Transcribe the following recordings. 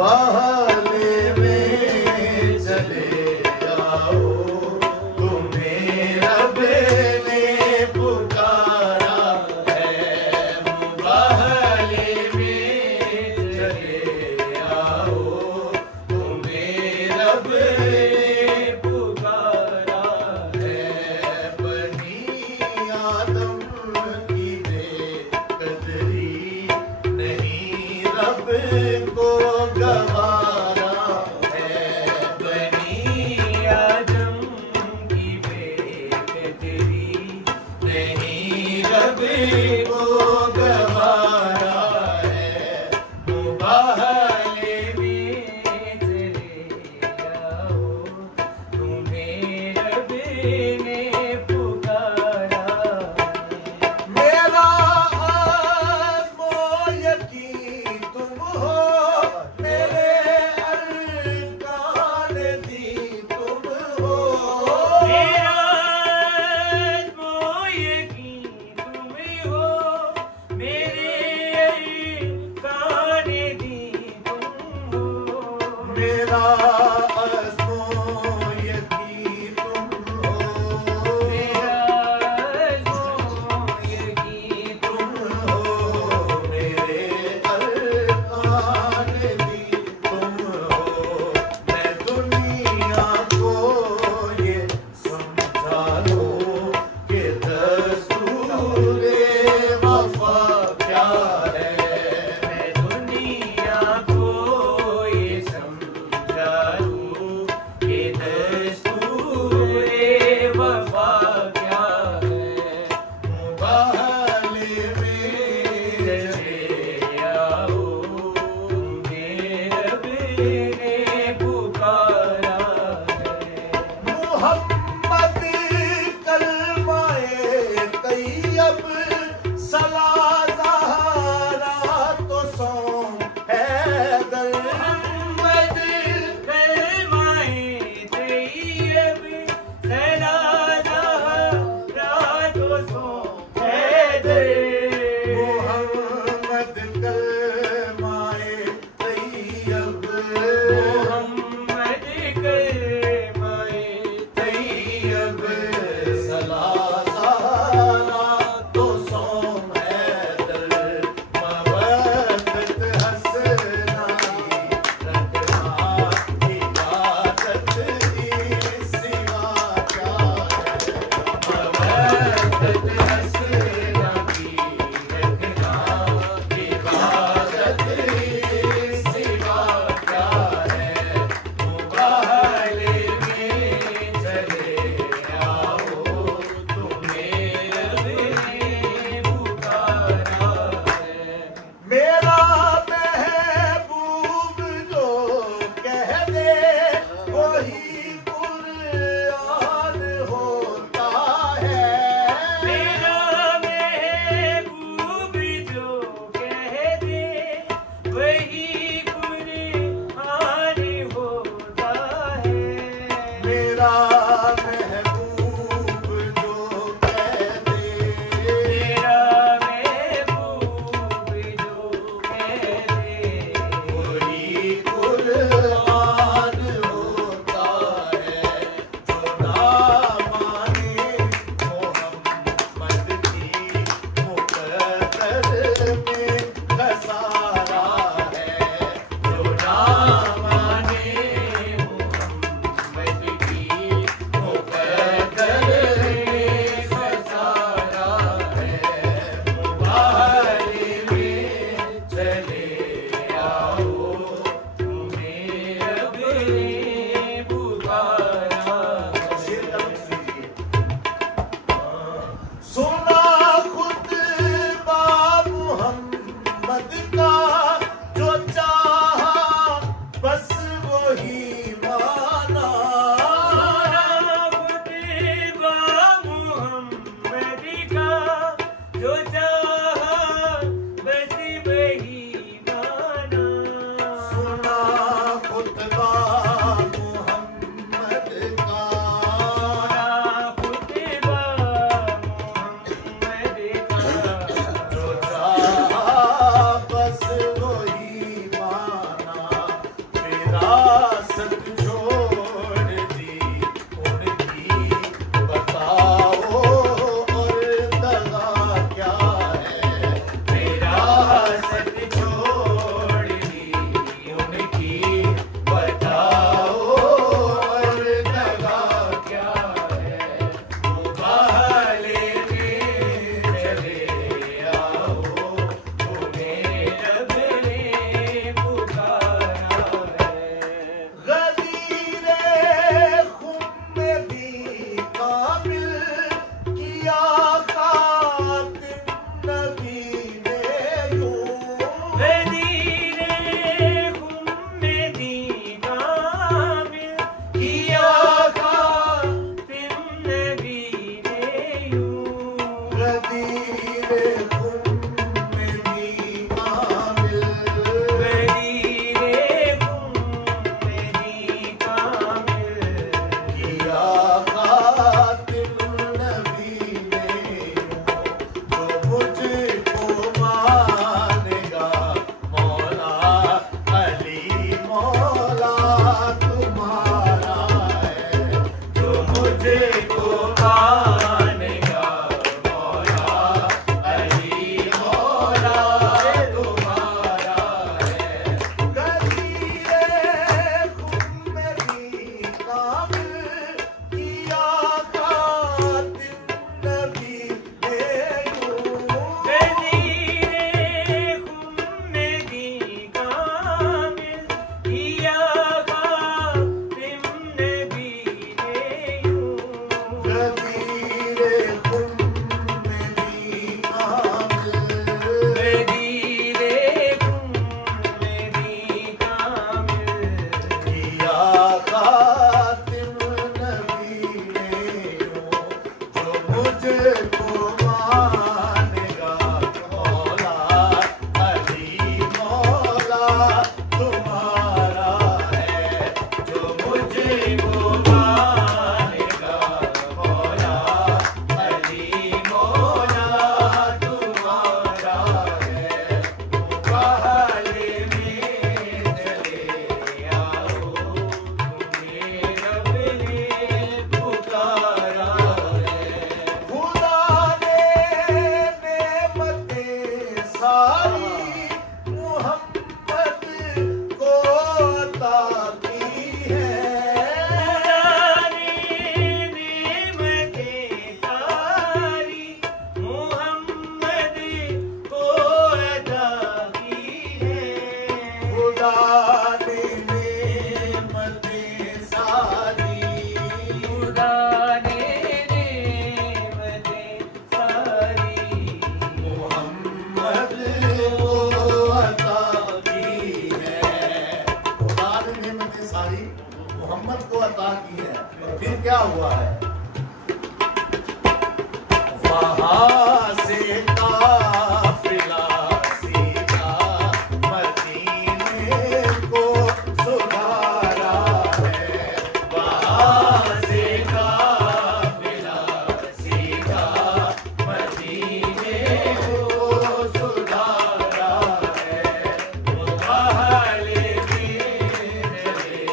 मुबाहले में चले आओ, तुम्हें रब ने पुकारा है। मुबाहले में चले आओ, तुम्हें रब ने पुकारा है। बनी आदम की बेकदरी नहीं रब को गवारा है। बनी आदम की बेकदरी नहीं रब को गवारा है। मुबाहले में चले आओ, तुम्हें रब ने पुकारा है। मेरा आज़्मो यकीन तुम हो, मेरे अरकान दी तुम हो। मेरा आज़्मो यकीन तुम हो, मेरे अरकान दी तुम हो। मेरा आज़्मो यकीन तुम हो, मेरा आज़्मो यकीन तुम हो। मेरे अरकान भी तुम हो। मैं दुनिया को ये समझा दूं कि दस्तूरे वफा क्या है। मैं दुनिया को ये समझा दूं कि दस्तूरे वफा क्या है। मुबाहले में चले आओ, तुम्हें रब ने पुकारा है। मुहम्मद कलमाए तैयब सला ज़हरा तो सौं हैदर। मोहम्मद कलमाए तैयब सला ज़हरा तो सौं हैदर। मुहम्मद कलमाए तैयब, मोहम्मद कलमाए तैयब सला ज़हरा तो सौं हैदर। मवद्दत हसना रखना इबादत ही सिवा क्या है। मवद्दत हसना की रखना इबादत ही सिवा क्या है। मुबाहले में चले आओ, तुम्हें रब ने पुकारा है। मेरा महबूब जो कह दे वही कुरान होता है। मेरा महबूब जो कह दे वही कुरान होता है। मेरा महबूब जो कह दे, मेरा महबूब जो कह दे वही कुरान होता है। जो ना माने मोहम्मद की मुक़द्दर में खसारा है। जो ना माने मोहम्मद की मुक़द्दर में खसारा है। मुबाहले में चले आओ, तुम्हें रब ने पुकारा है। सुना खुतबा मुहम्मद का जो चाहा विरासत छोड़ दी उनकी बताओ और दगा क्या है। विरासत छोड़ दी उनकी बताओ और दगा क्या है। मुबाले में चले आओ तुम्हें रब ने पुकारा है। गदीरे खुम में भी काबिल किया खातिम नबी ने यूं। गदीरे खुम में भी काबिल किया खातिम नबी ने यूं। गदीरे खुम में भी काबिल गदीरे खुम में भी काबिल किया खातिम नबी ने जो मुझको मानेगा मौला अली मौला तुम्हारा है। जो मुझको मानेगा मौला अली मौला तुम्हारा है। गदीरे खुम में भी काबिल किया खातिम नबी ने यूं। गदीरे खुम में भी काबिल किया खातिम नबी ने यूं। गदीरे खुम में भी काबिल गदीरे खुम में भी काबिल किया खातिम नबी ने यूं। जो मुझको मानेगा मौला अली मौला तुम्हारा है। जो मुझको मानेगा मौला अली मौला तुम्हारा है। मुबाले में चले आओ तुम्हें रब ने पुकारा है। खुदा ने नेमतें सारी मोहम्मद को अता की है। खुदा ने नेमतें सारी मोहम्मद को अता की है। खुदा ने नेमतें सारी खुदा ने नेमतें सारी मोहम्मद को अता की है। खुदा ने नेमतें सारी मोहम्मद को अता की है। और फिर क्या हुआ है? वहाँ से काफिला सीधा मदीने को सुधारा है। वहाँ से काफिला सीधा मदीने को सुधारा है। मुबाले में चले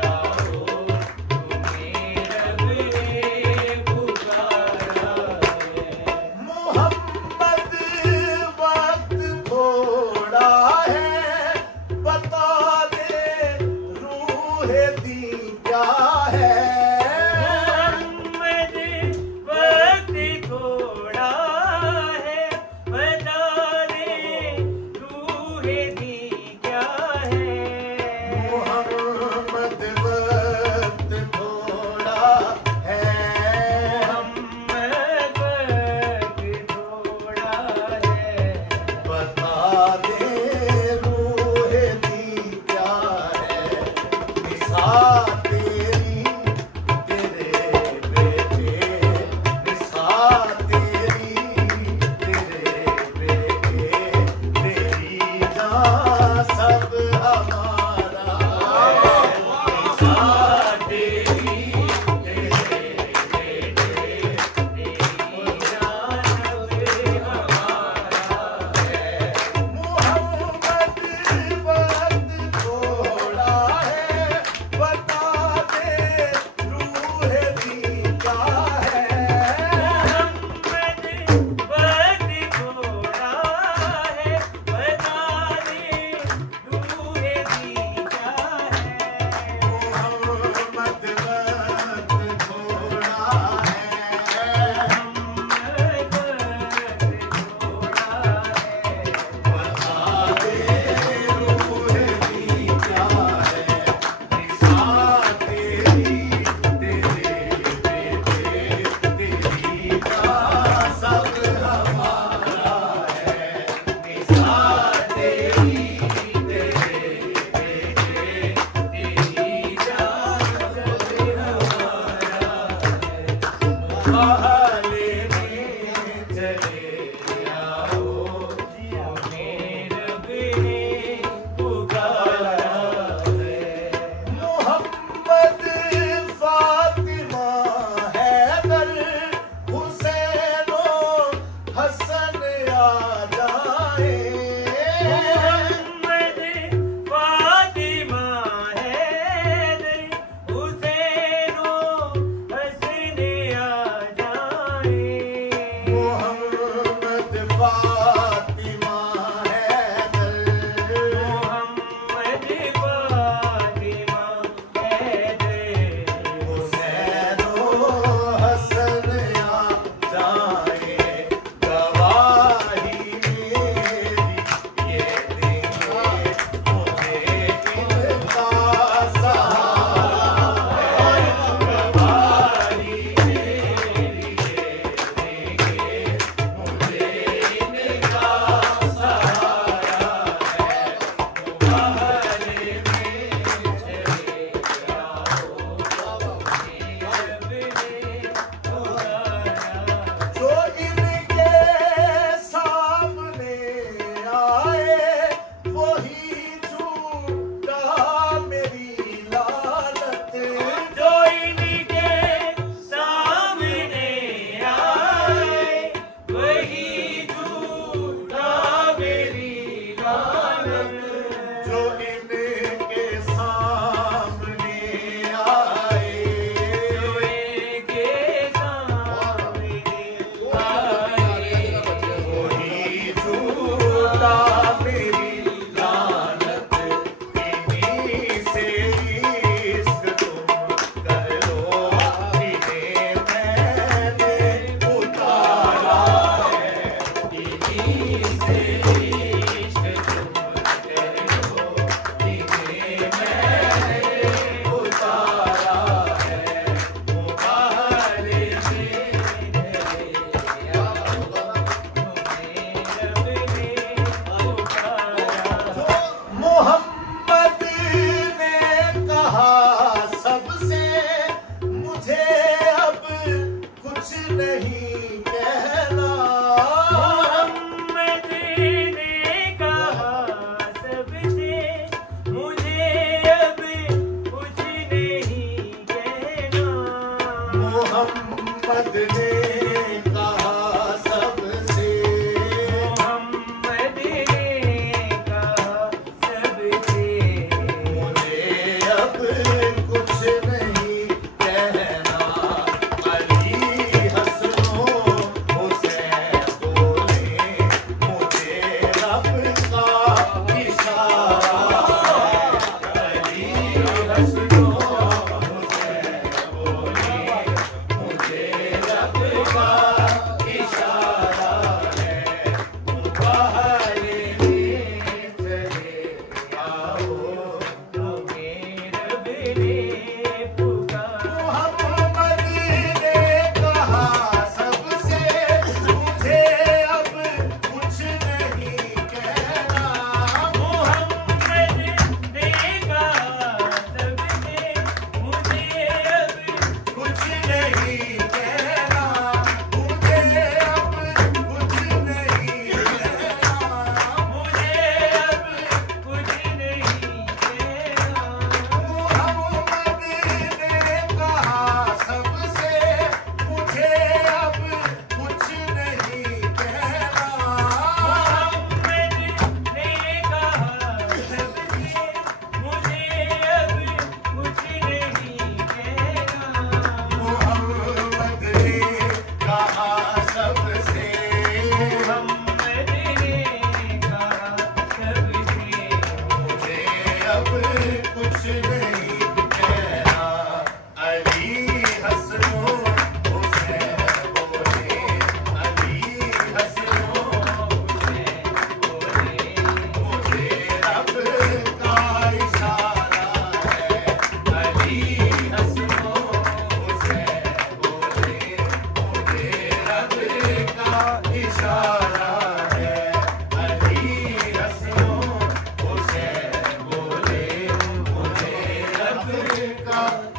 आओ तुम्हें रब ने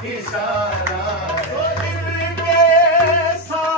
इशारा है। इनके साथ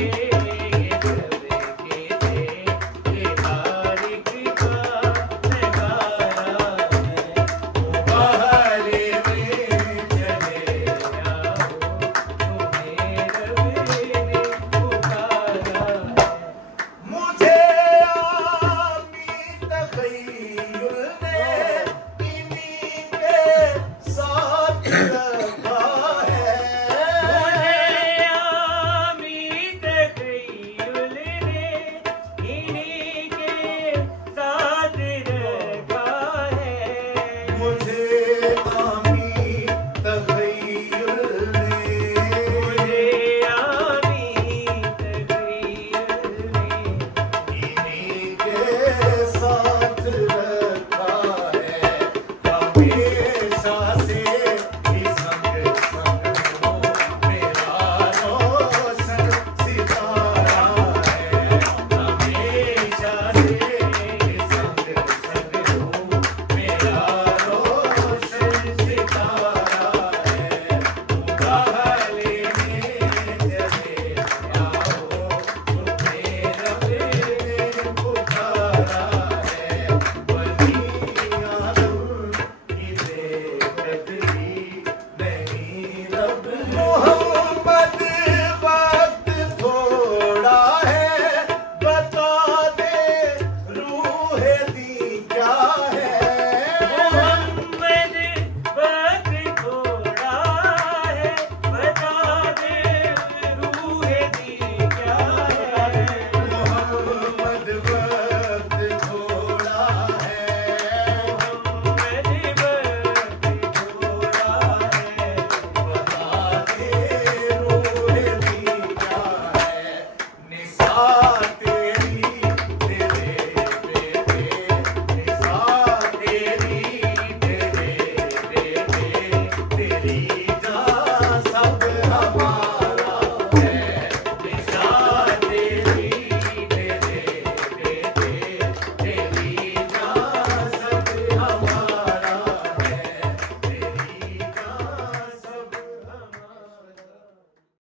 के